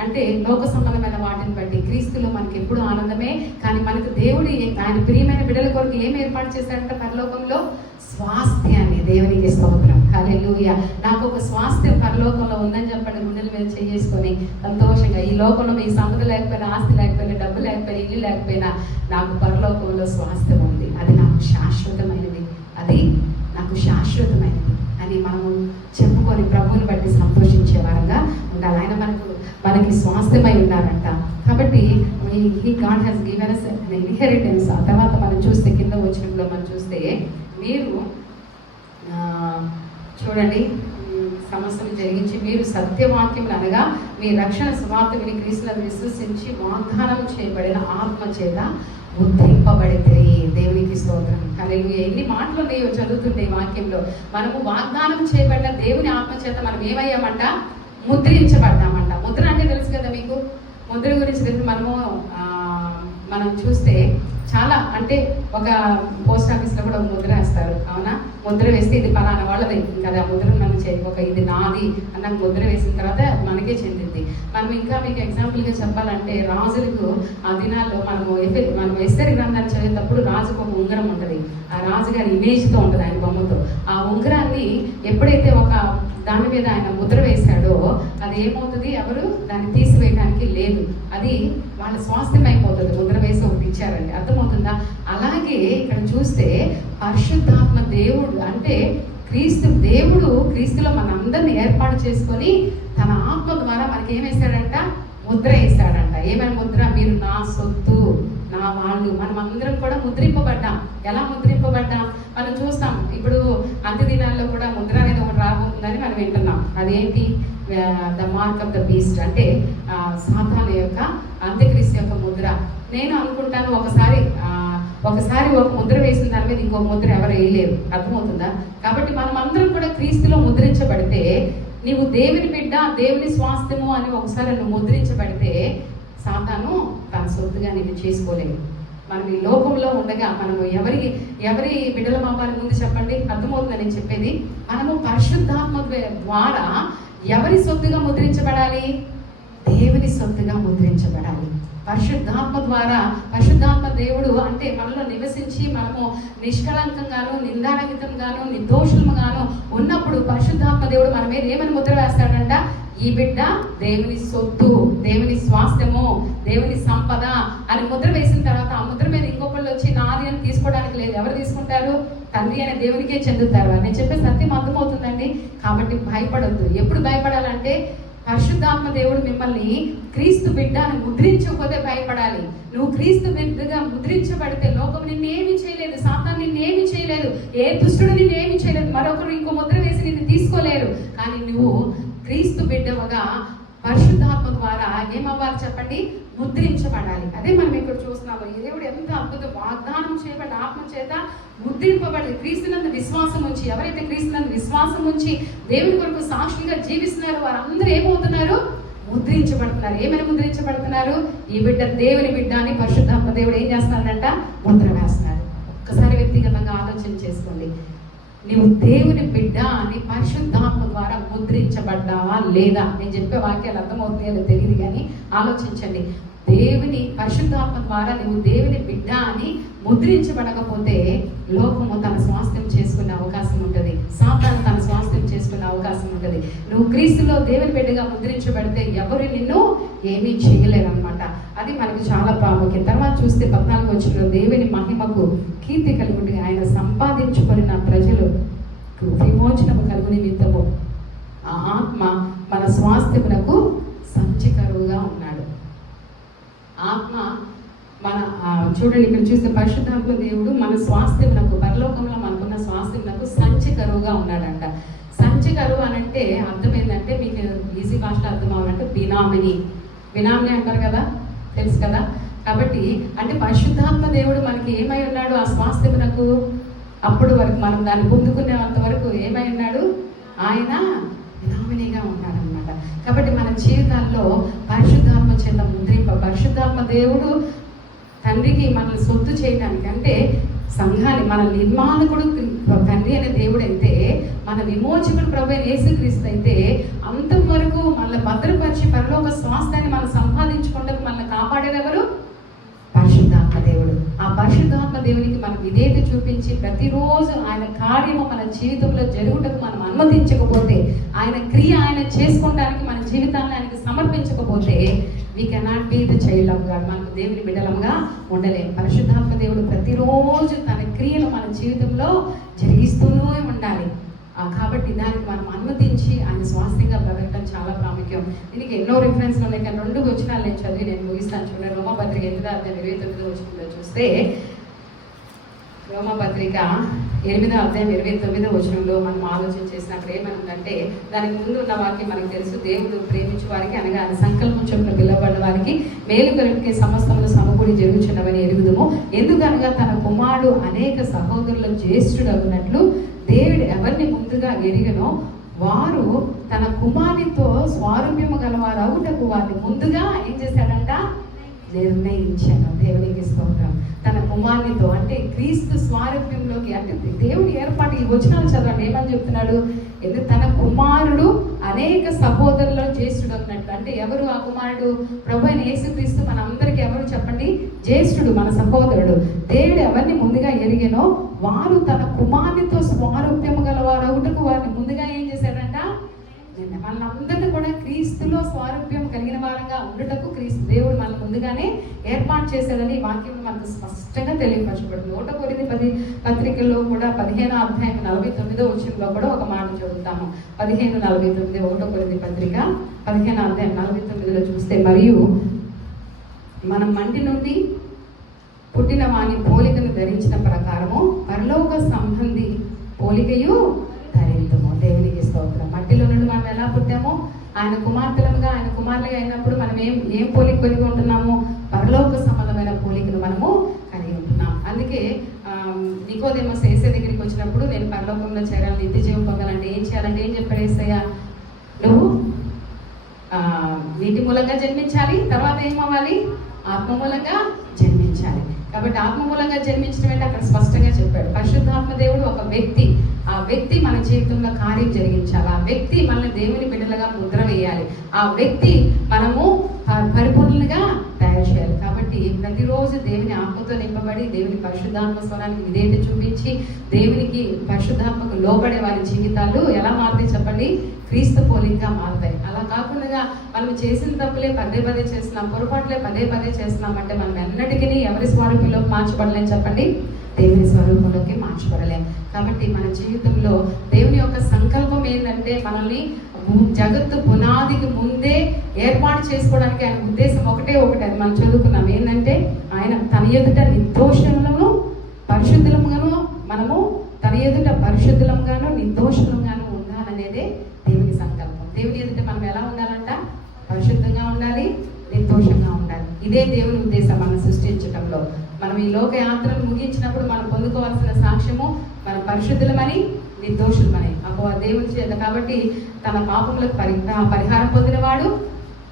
అంటే లోక సంబంధమైన వాటిని బట్టి క్రీస్తులో మనకి ఎప్పుడు ఆనందమే. కానీ మనకు దేవుడు ఆయన ప్రియమైన బిడ్డల కొరకు ఏం ఏర్పాటు చేశాడంటే పరలోకంలో స్వాస్థ్యాన్ని. దేవునికి స్తోత్రం. హల్లెలూయా. నాకు ఒక స్వాస్థ్యం పరలోకంలో ఉందని చెప్పండి. గుండెల మీద చేసుకొని సంతోషంగా, ఈ లోకంలో మీ సంపద లేకపోయినా, ఆస్తి లేకపోయినా, డబ్బు లేకపోయినా, ఇల్లు లేకపోయినా, నాకు పరలోకంలో స్వాస్థ్యం ఉంది. అది నాకు శాశ్వతమైనది, అది నాకు శాశ్వతమైనది అని మనము చెప్పుకొని ప్రభువుని బట్టి సంతోషించే వారంగా ఉండాలి. ఆయన మనకి స్వాస్థ్యమై ఉన్నారంట. కాబట్టి ఈ God has given us an inheritance. ఆ తర్వాత మనం చూస్తే కింద వచ్చినప్పుడు మనం చూస్తే మీరు చూడండి, సమస్యలు జరిగించి మీరు సత్యవాక్యములు అనగా మీ రక్షణ సువార్త విని క్రీస్తులను విశ్వసించి వాగ్దానం చేయబడిన ఆత్మ చేత ముద్రింపబడితే. దేవునికి స్తోత్రం. హల్లెలూయా. ఎన్ని మాటలు ఉన్నాయో చదువుతుంటే ఈ వాక్యంలో. మనము వాగ్దానం చేయబడిన దేవుని ఆత్మ చేత మనం ఏమయ్యామంట? ముద్రించబడ్డామంట. ముద్ర అంటే తెలుసు కదా మీకు. ముద్ర గురించి తెలిసి మనం చూస్తే చాలా, అంటే ఒక పోస్ట్ ఆఫీస్లో కూడా ఒక ముద్ర వేస్తారు, అవునా? ముద్ర వేస్తే ఇది పలానా వాళ్ళది కదా, ముద్ర మనం ఒక ఇది నాది అన్న ముద్ర వేసిన తర్వాత మనకే చెందింది. మనం ఇంకా మీకు ఎగ్జాంపుల్గా చెప్పాలంటే రాజులకు ఆ దినాల్లో మనం ఎస్తేర్ గ్రంథాన్ని చదివేటప్పుడు రాజుకు ఒక ఉంగరం ఉంటుంది. ఆ రాజుగారి ఇమేజ్తో ఉంటుంది, ఆయన బొమ్మతో. ఆ ఉంగరాన్ని ఎప్పుడైతే ఒక దాని మీద ఆయన ముద్ర వేశాడో అది ఏమవుతుంది, ఎవరు దాన్ని తీసివేయడానికి లేదు, అది వాళ్ళ స్వాస్థ్యం అయిపోతుంది. ముద్ర వేసి ఒకటి ఇచ్చారండి, అర్థమవుతుందా? అలాగే ఇక్కడ చూస్తే పరిశుద్ధాత్మ దేవుడు అంటే క్రీస్తు దేవుడు క్రీస్తులో మనందరిని ఏర్పాటు చేసుకొని తన ఆత్మ ద్వారా మనకి ఏం వేశాడంట, ముద్ర వేశాడంట. ఏమైనా ముద్ర? మీరు నా సొత్తు, నా వాళ్ళు. మనం అందరం కూడా ముద్రింపబడ్డాం. ఎలా ముద్రింపబడ్డాం మనం చూస్తాం. ఇప్పుడు అంత్య దినాల్లో కూడా ముద్ర అనేది ఒకటి రాబోతుందని మనం వింటున్నాం. అదేంటి? The mark of the beast, అంటే సాతాను యొక్క, అంత్యక్రీస్తు యొక్క ముద్ర. నేను అనుకుంటాను ఒకసారి ఒక ముద్ర వేసిన దాని మీద ఇంకో ముద్ర ఎవరు వేయలేరు, అర్థమవుతుందా? కాబట్టి మనం అందరం కూడా క్రీస్తులో ముద్రించబడితే, నీవు దేవుని బిడ్డ, దేవుని స్వాస్థ్యము అని ఒకసారి నువ్వు ముద్రించబడితే సాతాను తన సొత్తుగా నేను చేసుకోలేదు. మనం ఈ లోకంలో ఉండగా మనము ఎవరి బిడ్డల మావారి ముందు చెప్పండి, అర్థమవుతుందని నేను చెప్పేది. మనము పరిశుద్ధాత్మ ద్వారా ఎవరి సొత్తుగా ముద్రించబడాలి? దేవుని సొత్తుగా ముద్రించబడాలి. పరిశుద్ధాత్మ ద్వారా, పరిశుద్ధాత్మ దేవుడు అంటే మనలో నివసించి మనము నిష్కళంకంగాను, నిందారహితంగాను, నిర్దోషులుగాను ఉన్నప్పుడు పరిశుద్ధాత్మ దేవుడు మన మీద ఏమని ముద్ర వేస్తాడంట? ఈ బిడ్డ దేవుని సొత్తు, దేవుని స్వాస్థ్యము, దేవుని సంపద అని ముద్ర వేసిన తర్వాత ఆ ముద్ర మీద ఇంకొకళ్ళు వచ్చి నాది అని తీసుకోవడానికి లేదు. ఎవరు తీసుకుంటారు? తండ్రి అనే దేవునికే చెందుతారు. నేను చెప్పే సత్యం అర్థమవుతుందండి. కాబట్టి భయపడొద్దు. ఎప్పుడు భయపడాలంటే పరిశుద్ధాత్మ దేవుడు మిమ్మల్ని క్రీస్తు బిడ్డ అని ముద్రించకపోతే భయపడాలి. నువ్వు క్రీస్తు బిడ్డగా ముద్రించబడితే లోకం నిన్నేమి చేయలేదు, సాతాను నిన్నేమి చేయలేదు, ఏ దుష్టుడు నిన్నేమి చేయలేదు, మరొకరు ఇంకో ముద్ర వేసి నిన్ను తీసుకోలేరు. కానీ నువ్వు క్రీస్తు బిడ్డగా పరిశుద్ధాత్మ ద్వారా ఏమవ్వాలి చెప్పండి? ముద్రించబడాలి. అదే మనం ఇక్కడ చూస్తున్నాము. ఈ దేవుడు ఎంత అద్భుత వాగ్దానం చేయబడి ఆత్మ చేత ముద్రింపబడి క్రీస్తునందు విశ్వాసం ఉంచి, ఎవరైతే క్రీస్తునందు విశ్వాసం ఉంచి దేవుని కొరకు సాక్షిగా జీవిస్తున్నారో వారందరూ ఏమవుతున్నారు? ముద్రించబడుతున్నారు. ఏమైనా ముద్రించబడుతున్నారు? ఈ బిడ్డ దేవుని బిడ్డ అని పరిశుద్ధాత్మ దేవుడు ఏం చేస్తున్నాడంట? ముద్ర వేస్తున్నాడు. ఒక్కసారి వ్యక్తిగతంగా ఆలోచన చేసుకోండి. నీవు దేవుని బిడ్డ అని పరిశుద్ధాత్మ ద్వారా ముద్రించబడ్డావా లేదా? నేను చెప్పే వాక్యాలు అర్థమవుతాయో తెలియదు, కానీ ఆలోచించండి. దేవుని పరిశుద్ధాత్మ ద్వారా నువ్వు దేవుని బిడ్డ అని ముద్రించబడకపోతే లోకము తన స్వాస్థ్యం చేసుకునే అవకాశం ఉంటుంది, సాతాను తన స్వాస్థ్యం చేసుకునే అవకాశం ఉంటుంది. నువ్వు క్రీస్తులో దేవుని బిడ్డగా ముద్రించబడితే ఎవరు నిన్ను ఏమీ చేయలేరు అనమాట. అది మనకి చాలా ప్రాముఖ్యం. తర్వాత చూస్తే 14వ వచనంలో దేవుని మహిమకు కీర్తి కలుగుండి ఆయన సంపాదించుకున్న ప్రజలు విమోచనము కలుగు నిమిత్తము ఆ ఆత్మ మన స్వాస్థ్యమునకు సంచికరువుగా ఉన్నాడు. ఆత్మ మన చూడండి, ఇక్కడ చూస్తే పరిశుద్ధాత్మ దేవుడు మన స్వాస్థ్యమునకు, పరలోకంలో మనకున్న స్వాస్థ్యమునకు సంచికరువుగా ఉన్నాడంట. సంచికరువు అనంటే అర్థం ఏంటంటే, మీకు ఈజీ భాషలో అర్థం అవ్వాలంటే బినామిని అంటారు కదా, తెలుసు కదా. కాబట్టి అంటే పరిశుద్ధాత్మ దేవుడు మనకి ఏమై ఉన్నాడు? ఆ స్వాస్థ్యమునకు అప్పుడు వరకు మనం దాన్ని పొందుకునేంత వరకు ఏమై ఉన్నాడు? ఆయన బినామినిగా ఉన్నాడనమాట. కాబట్టి మన జీవితాల్లో పరిశుద్ధాత్మ చేత పరిశుద్ధాత్మ దేవుడు తండ్రికి మనల్ని సొత్తు చేయడానికి, అంటే సంఘాన్ని మన నిర్మాణకుడు తండ్రి అనే దేవుడు అయితే, మన విమోచకుడు ప్రభువైన యేసుక్రీస్తు అయితే, అంతవరకు మనల్ని భద్రపరిచి పరలోక స్వాస్థ్యాన్ని మనం సంపాదించుకుంటూ మనల్ని కాపాడేదెవరు? పరిశుద్ధాత్మ దేవుడు. ఆ పరిశుద్ధాత్మ దేవునికి మనం విధేయత చూపించి ప్రతిరోజు ఆయన కార్యము మన జీవితంలో జరుగుటకు మనం అనుమతించకపోతే, ఆయన క్రియ ఆయన చేసుకోవడానికి మన జీవితాన్ని ఆయనకి సమర్పించకపోతే, we cannot be the child of God. మనకు దేవుని బిడ్డలంగా ఉండలేము. పరిశుద్ధాత్మ దేవుడు ప్రతిరోజు తన క్రియను మన జీవితంలో జరిగిస్తూనే ఉండాలి. కాబట్టి దానికి మనం అనుమతించి ఆయన స్వాస్థ్యంగా బ్రతకడం చాలా ప్రాముఖ్యం. దీనికి ఎన్నో రిఫరెన్స్లు ఉన్నాయి, కానీ 2 వచనాలు నేను చదివి నేను ముగిస్తాను. చూడండి, రోమపత్రిక 8వ అధ్యాయం 29వ వచనంలో చూస్తే, రోమపత్రిక 8వ అధ్యాయం 29వ వచనంలో మనం ఆలోచన చేసినప్పుడు ఏమనుందంటే, దానికి ముందు ఉన్న వాక్యం మనకు తెలుసు. దేవుడు ప్రేమించే వారికి అనగా ఆయన సంకల్పం చొప్పున పిలువబడ్డ వారికి మేలు కలుగుకే సమస్తములు సమకూడి జరుగుచున్నవని ఎరుగుదుము. ఎందుకనగా తన కుమారుడు అనేక సహోదరుల జ్యేష్ఠుడగునట్లు దేవుడు ఎవరిని ముందుగా ఎరిగనో వారు తన కుమారునితో స్వారూప్యము గలవారు అవుటకు వారిని ముందుగా ఏం చేశాడంట? నిర్ణయించాను. దేవునికి స్తోత్రం. తన కుమారునితో అంటే క్రీస్తు స్వారూప్యంలోకి, అంటే దేవుడి ఏర్పాటు. ఈ వచనాలు చదవండి, ఏమని చెప్తున్నాడు? ఎందుకు తన కుమారుడు అనేక సహోదరుల్లో జ్యేష్ఠుడు అన్నట్లు. అంటే ఎవరు ఆ కుమారుడు? ప్రభువైన యేసుక్రీస్తు. మన అందరికీ ఎవరు చెప్పండి? జ్యేష్ఠుడు, మన సహోదరుడు. దేవుడు ఎవరిని ముందుగా ఎరిగేనో వారు తన కుమారునితో స్వారూప్యము గలవారు అవుటకు వారిని ముందుగా ఏం చేశాడంట? మనందరినీ కూడా క్రీస్తులో స్వారూప్యం కలిగిన వారంగా ఉండటకు క్రీస్తు దేవుడు మన ముందుగానే ఏర్పాటు చేశాడని వాక్యం మనకు స్పష్టంగా తెలియపరచబడుతుంది. 1 కొరింథీ పత్రికల్లో కూడా 15వ అధ్యాయం 49వ వచనంలో కూడా ఒక మాట చదువుతాము. 15:49 1 కొరింథీ పత్రిక 15వ అధ్యాయం 49లో చూస్తే, మరియు మనం మంటి నుండి పుట్టిన వాని పోలికను ధరించిన ప్రకారము పరలోక సంబంధి పోలికయు ధరింతుము. దేవునికి స్తోత్రం. మట్టిలో నుండి మనం ఎలా పుట్టామో ఆయన కుమార్తెలుగా ఆయన కుమారులుగా అయినప్పుడు మనం ఏం పోలిక కలిగి ఉంటున్నాము? పరలోక సంబంధమైన పోలికను మనము కలిగి ఉంటున్నాం. అందుకే నికోదేమస్ యేసయ్య దగ్గరికి వచ్చినప్పుడు నేను పరలోకంలో చేరాలి, నిత్య జీవం పొందాలంటే ఏం చేయాలంటే ఏం చెప్పాడు యేసయ్య? నువ్వు నీటి మూలంగా జన్మించాలి, తర్వాత ఏమవ్వాలి? ఆత్మ మూలంగా జన్మించాలి. కాబట్టి ఆత్మ మూలంగా జన్మించడం అంటే అక్కడ స్పష్టంగా చెప్పాడు. పరిశుద్ధాత్మ దేవుడు ఒక వ్యక్తి, ఆ వ్యక్తి మన జీవితంలో కార్యం జరిగించాలి, ఆ వ్యక్తి మనల్ని దేవుని బిడ్డలుగా ముద్ర వేయాలి, ఆ వ్యక్తి మనము పరిపూర్ణంగా తయారు చేయాలి. కాబట్టి ప్రతిరోజు దేవుని ఆత్మతో నింపబడి దేవుని పరిశుద్ధాత్మ స్వరానికి విధేయత చూపించి దేవునికి పరిశుద్ధాత్మకు లోబడే వారి జీవితాలు ఎలా మారుతాయి చెప్పండి? క్రీస్తు పోలికగా మారుతాయి. అలా కాకుండా మనం చేసిన తప్పులే పదే చేస్తున్నాం, పొరపాట్లే పదే చేస్తున్నామంటే మనం ఎన్నటికీ ఎవరి స్వరూపంలోకి మార్చబడలేని చెప్పండి? దేవుని స్వరూపంలోకి మార్చబడలేం. కాబట్టి మన జీవితంలో దేవుని యొక్క సంకల్పం ఏంటంటే మనల్ని జగత్తు పునాదికి ముందే ఏర్పాటు చేసుకోవడానికి ఆయన ఉద్దేశం ఒకటే అది మనం చదువుకున్నాం. ఏంటంటే ఆయన తన ఎదుట నిర్దోషములను పరిశుద్ధులంగాను, మనము తన ఎదుట పరిశుద్ధులంగాను నిర్దోషులంగాను ఉండాలనేదే దేవుని సంకల్పం. దేవుని ఎదుట మనం ఎలా ఉండాలంట? పరిశుద్ధంగా ఉండాలి, నిర్దోషంగా ఉండాలి. ఇదే దేవుని ఉద్దేశం మనం సృష్టించడంలో. మనం ఈ లోక యాత్రను ముగించినప్పుడు మనం పొందుకోవాల్సిన సాక్ష్యము మనం పరిశుద్ధులమని నిర్దోషులమని దేవుని చేత. కాబట్టి తన పాపములకు పరిహారం పొందినవాడు,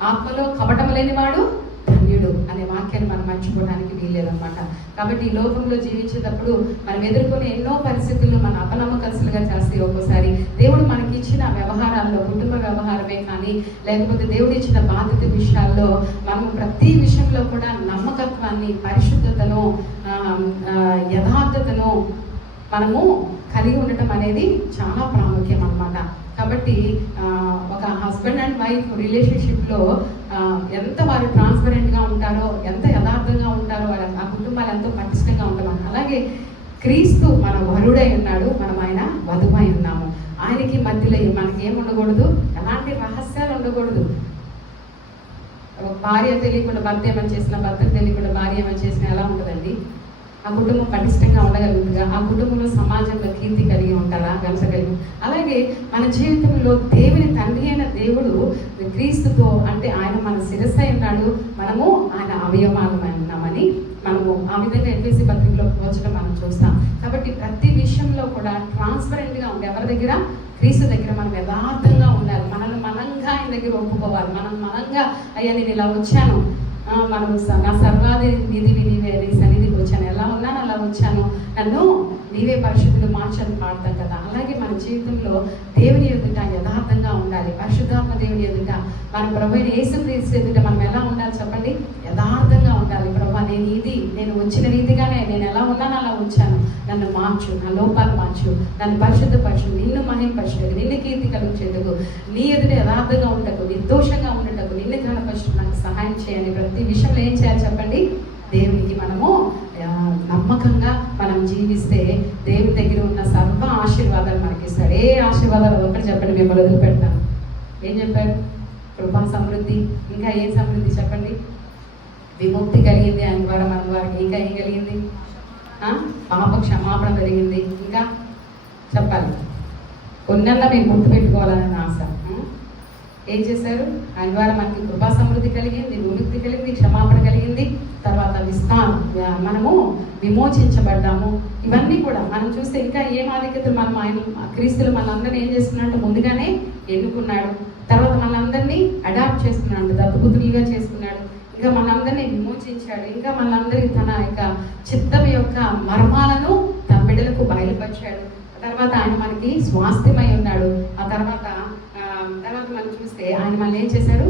ఆత్మలో కపటం లేనివాడు ధన్యుడు అనే వాక్యాన్ని మనం మర్చిపోవడానికి వీల్లేదన్నమాట. కాబట్టి ఈ లోకంలో జీవించేటప్పుడు మనం ఎదుర్కొనే ఎన్నో పరిస్థితులు మన అపనమ్మకస్తులుగా చేస్తాయి. ఒక్కోసారి దేవుడు మనకి ఇచ్చిన వ్యవహారాల్లో, కుటుంబ వ్యవహారమే కానీ లేకపోతే దేవుడు ఇచ్చిన బాధ్యత విషయాల్లో మనం ప్రతి విషయంలో కూడా నమ్మకత్వాన్ని, పరిశుద్ధతను, యథార్థతను మనము కలిగి ఉండటం అనేది చాలా ప్రాముఖ్యం అన్నమాట. కాబట్టి ఒక హస్బెండ్ అండ్ వైఫ్ రిలేషన్షిప్లో ఎంత వారు ట్రాన్స్పరెంట్గా ఉంటారో, ఎంత యథార్థంగా ఉంటారో, వాళ్ళ ఆ కుటుంబాలు ఎంతో పటిష్టంగా ఉంటారు. అలాగే క్రీస్తు మన వరుడై ఉన్నాడు, మనం ఆయన వధువై ఉన్నాము. ఆయనకి మధ్యలో మనకి ఏమి ఉండకూడదు, ఎలాంటి రహస్యాలు ఉండకూడదు. భార్య తెలియకుండా భర్త ఏమని చేసినా, భర్తకు తెలియకుండా భార్య ఏమని చేసినా ఎలా ఉంటుందండి? ఆ కుటుంబం పటిష్టంగా ఉండగలుగుతుందా? ఆ కుటుంబంలో సమాజంలో కీర్తి కలిగి ఉంటారా? ఘనత కలిగి. అలాగే మన జీవితంలో దేవుని తండ్రి అయిన దేవుడు క్రీస్తుతో, అంటే ఆయన మన శిరస్సు ఉన్నాడు, మనము ఆయన అవయవాలమై ఉన్నామని మనము ఆ విధంగా ఎఫెసీ పత్రికలో పోల్చడం మనం చూస్తాం. కాబట్టి ప్రతి విషయంలో కూడా ట్రాన్స్పరెంట్గా ఉంది. ఎవరి దగ్గర? క్రీస్తు దగ్గర మనం యథార్థంగా ఉండాలి. మనల్ని మనంగా ఆయన దగ్గర ఒప్పుకోవాలి. మనం మనంగా అయ్యా నేను ఇలా వచ్చాను, మనం నా సర్వాది నిధివి నీవే, నీ సన్నిధికి వచ్చాను, ఎలా ఉన్నాను అలా వచ్చాను, నన్ను నీవే పరిశుద్ధులు మార్చని పాడతాం కదా. అలాగే మన జీవితంలో దేవుని ఎదుట యథార్థంగా ఉండాలి. పరిశుద్ధాత్మ దేవుని ఎదుట, మన ప్రభువైన యేసుక్రీస్తు ఎదుట మనం ఎలా ఉండాలి చెప్పండి? యథార్థంగా ఉండాలి. ప్రభా నేను వచ్చిన రీతిగానే నేను ఎలా ఉన్నానో అలా వచ్చాను, నన్ను మార్చు, నా లోపాలు మార్చు, నన్ను పరిశుద్ధపరచు, నిన్ను మహింపరచుటకు, నిన్ను కీర్తి కలుగుచేటకు, నీ ఎదుట యథార్థంగా ఉండటకు, నిర్దోషంగా ఉండటకు, నిన్ను కనపరచు, నాకు సహాయం చేయండి. ప్రతి విషయంలో ఏం చేయాలి చెప్పండి? దేవునికి మనము నమ్మకంగా మనం జీవిస్తే దేవుని దగ్గర ఉన్న సర్వ ఆశీర్వాదాలు మనకి ఇస్తాడు. ఏ ఆశీర్వాదాలు ఒకటి చెప్పండి, మిమ్మల్ని వదిలిపెడతాను. ఏం చెప్పారు? కృపా సమృద్ధి, ఇంకా ఏం సమృద్ధి చెప్పండి? విముక్తి కలిగింది ఆయన ద్వారా మన వారికి. ఇంకా ఏం కలిగింది? పాప క్షమాపణ కలిగింది. ఇంకా చెప్పాలి. కొన్నన్నా మీరు గుర్తుపెట్టుకోవాలని ఆశ. ఏం చేశారు? ఆయన ద్వారా మనకి కృపా సమృద్ధి కలిగింది, విముక్తి కలిగింది, క్షమాపణ కలిగింది, తర్వాత మనము విమోచించబడ్డాము. ఇవన్నీ కూడా మనం చూస్తే ఇంకా ఏం ఆధిక్యతలు మనం ఆయన క్రీస్తులు మనందరినీ ఏం చేస్తున్నాడు? ముందుగానే ఎన్నుకున్నాడు, తర్వాత మనందరినీ అడాప్ట్ చేసుకున్నాడు, దత్తపుత్రులుగా చేసుకున్నాడు, ఇంకా మనందరినీ విమోచించాడు, ఇంకా మనందరికీ తన యొక్క చిత్తం యొక్క మర్మాలను తన బిడ్డలకు బయలుపరిచాడు. తర్వాత ఆయన మనకి స్వాస్థ్యమై ఉన్నాడు. ఆ తర్వాత మనం చూస్తే ఆయన మనల్ని ఏం చేశారు?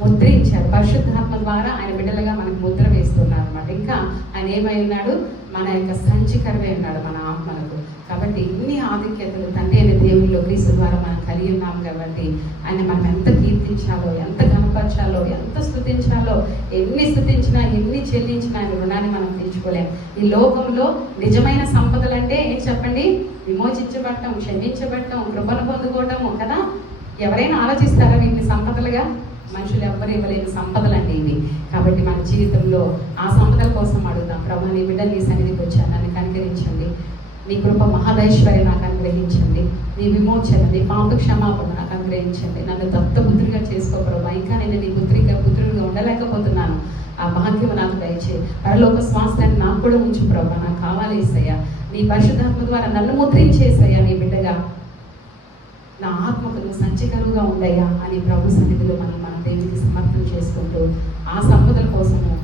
ముద్రించారు. పరిశుద్ధాత్మ ద్వారా ఆయన బిడ్డలుగా మనకు ముద్ర వేస్తున్నారు అనమాట. ఇంకా ఆయన ఏమై ఉన్నాడు? మన యొక్క సంచికరమే ఉన్నాడు మన ఆత్మలకు. కాబట్టి కాబట్టి ఇన్ని ఆధిక్యతలు తండ్రి అయిన దేవుల్లో క్రీస్తు ద్వారా మనం కలిగి ఉన్నాం కాబట్టి ఆయన మనం ఎంత కీర్తించాలో, ఎంత కనపరచాలో, ఎంత స్తుతించాలో, ఎన్ని స్తుతించినా ఎన్ని చెల్లించినా ఆయన రుణాన్ని మనం తీర్చుకోలేం. ఈ లోకంలో నిజమైన సంపదలు అంటే ఏం చెప్పండి? విమోచించబడటం, క్షమించబడటం, కృపను పొందుకోవటము కదా. ఎవరైనా ఆలోచిస్తారా వీటిని సంపదలుగా? మనుషులు ఎవ్వరు ఇవ్వలేని సంపదలండి ఇవి. కాబట్టి మన జీవితంలో ఆ సంపదల కోసం అడుగుదాం. ప్రభు, నీ బిడ్డ నీ సన్నిధికి వచ్చాను, నన్ను కనికరించండి. నీ కృప మహాదైశ్వర్యం నాకు అనుగ్రహించండి. నీ విమోచన, నీ పాప క్షమాపణ నాకు అనుగ్రహించండి. నన్ను దత్తపుత్రిగా చేసుకో ప్రభు. ఇంకా నేను నీ పుత్రుడిగా ఉండలేకపోతున్నాను. ఆ భాగ్యము నాకు దయచేయి. పరలోక స్వాస్థ్యాన్ని నాకు కూడా ఉంచు ప్రభు. నాకు కావాలి యేసయ్యా. నీ పరిశుద్ధాత్మ ద్వారా నన్ను ముద్రించేసయ్యా. నీ బిడ్డగా నా ఆత్మకు నువ్వు సంచికరువుగా ఉండయ్యా అని ప్రభు సన్నిధిలో మనం దేవునికి సమర్థన చేసుకుంటూ ఆ సంపదల కోసము